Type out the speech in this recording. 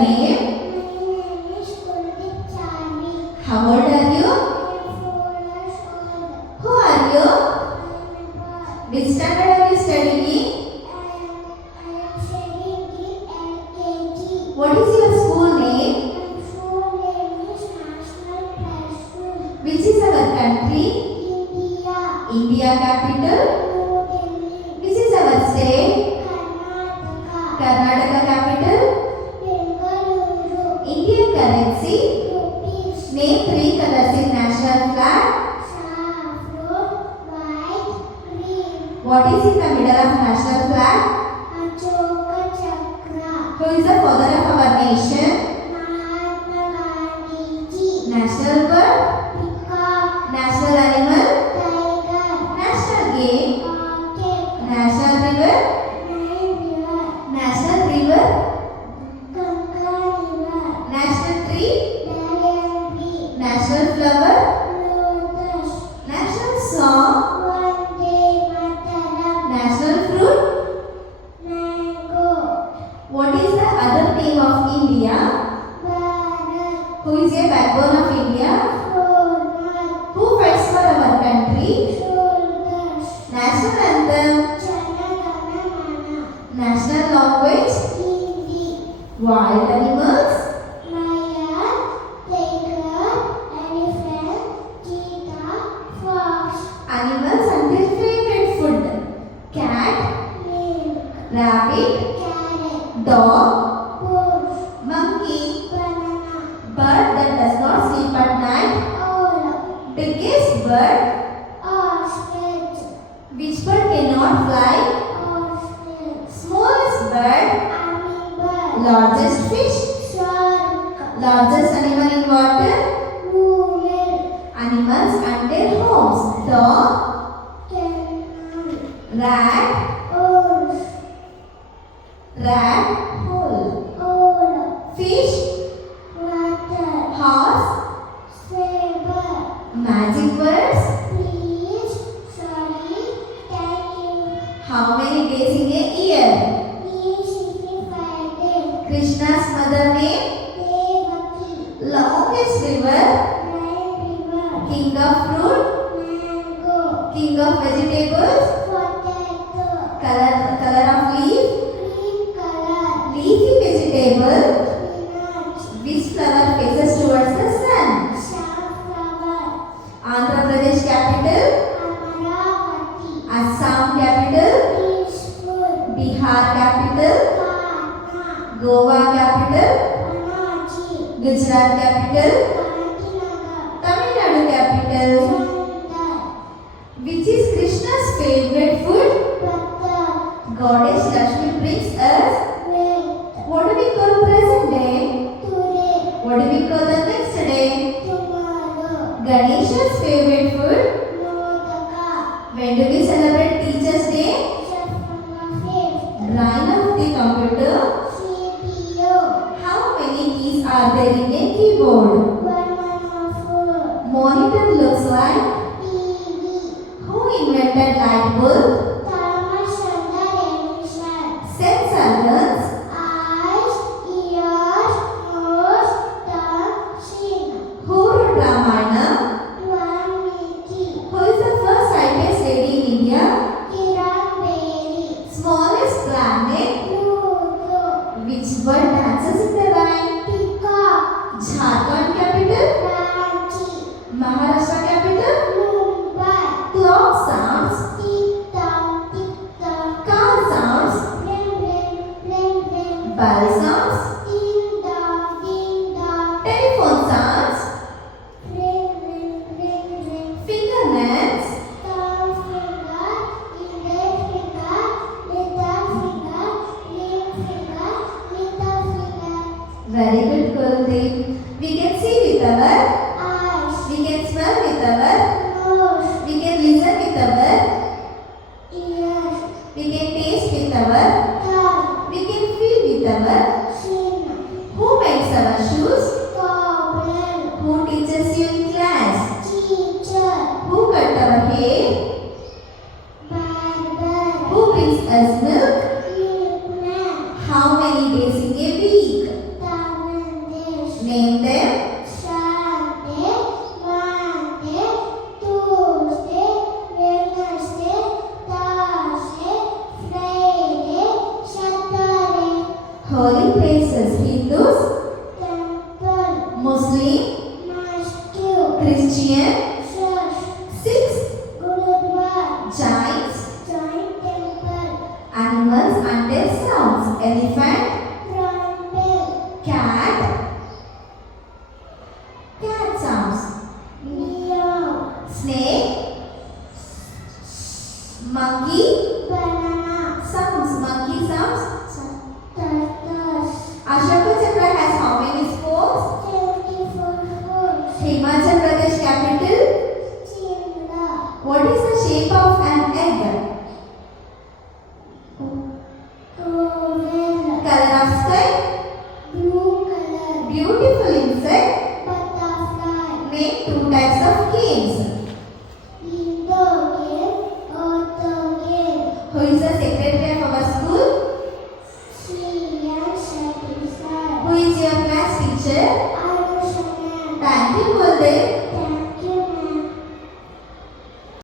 name? My name is Kuldeep Charvi. How old are you? I am 4 years old. Who are you? I am a boy. Which standard are you studying? I am studying in LKG. What is your school name? My full name is National High School. Which is our country? India. India capital? New Delhi. Which is our state? Karnataka. Karnataka capital? Bengaluru. Indian currency? Rupees. Name 3 colors in national flag. Saffron, white, green. What is in the middle of national flag? Ashoka Chakra. Who is the father of our nation? Mahatma Gandhi. National bird? Peacock. National animal? Tiger. National game? Orchid. National river? Nile River. National river? Ganga River. National tree? Banyan tree. National flower? Lotus. National song? Vande Mataram. National fruit? Mango. What is the other name of India? Bharat. Who is a backbone of India? Sonar. Who fights for our country? Shoulders. National anthem? Jana Gana Mana. National language? Hindi. Wild animals? Lion, tiger, elephant, cheetah, fox, Animals and their favorite food. Cat? milk, Rabbit? carrot, Dog? horse, Monkey? banana, Bird that does not sleep at night? owl, Biggest bird? ostrich, Which bird cannot fly? ostrich, Smallest bird? hummingbird, Largest fish? shark, Largest animal in water? whale, Animals and their homes. Dog? kennel, Rat? horse, Rat? Hole. owl, Fish? water, Horse? saber. Magic words? Please, sorry, thank you. How many days in a year? Please, 65 days. Krishna's mother name? Devaki. Longest river? Nile River. King of fruit? Mango. King of vegetables? Potato. Color of leaf? Green color. Leafy vegetable? Spinach. Which flower faces towards the sun? Sunflower. Andhra Pradesh capital? Amaravati. Assam capital? Peaceful. Bihar capital? Patna. Goa capital? Panaji. Gujarat capital? Gandhinagar. Tamil Nadu capital? Chandar. Which is Krishna's favorite food? Butter. Goddess Lakshmi brings us. Wait. What do we call present day? Today. What do we call the next day? Tomorrow. Ganesha's favorite food? Modaka. When do we celebrate Teachers' Day? September 5th. Line of the computer. CPU. How many keys are there in a keyboard? 114. Monitor looks like. TV. Who invented light bulb? Thomas Alva Edison. Sense organs. Eyes, ears, nose, tongue, chin. Who wrote Ramayana? Valmiki. Who is the first IPS lady in India? Kiran Bedi. Smallest planet. Pluto. Which bird dances in the rain? Peacock. Jharkhand capital? Ranchi. Maharashtra capital? Mumbai. Clock sounds. Tick-tock, tick-tock. Car sounds. Blim, blim, blim, blim. Bell sounds. Ding-dong, ding-dong. Telephone sounds. Ring, ring, ring, ring. Fingernails. Thumb finger, index finger, little finger, ring finger, little finger. Very good, Kuldeep. We can see with our. Eyes, We can smell with our. nose, We can listen with our. ears, We can taste with our. tongue, We can feel with our. chin, Who makes our shoes? cobbler, Who teaches you in class? teacher, Who cut our hair? barber, Who brings us milk? milkman, How many days in a week? Thursday, Name them. Sunday, Monday, Tuesday, Wednesday, Thursday, Friday, Saturday. Holy places. Hindus, Temple, Muslim, Mosque, Christian, Church, Sikhs, Gurudwara, Jains. Jain Temple, Animals and their sounds. Elephant, Trumpet, cat, cat sounds. Leo, Snake, monkey Banana, sounds. Monkey sounds. Turtles. Ashoka Chakra has how many spokes? 24 horse. Himachal Pradesh capital. Shimla, What is the shape of an egg? Coral, Color of sky? blue color, Beautiful insect. butterfly, Name two types of games. indoor game, outdoor game, Who is the secretary of our school? she and satisfied. Who is your class teacher? Anushana, Thank you, Baldev.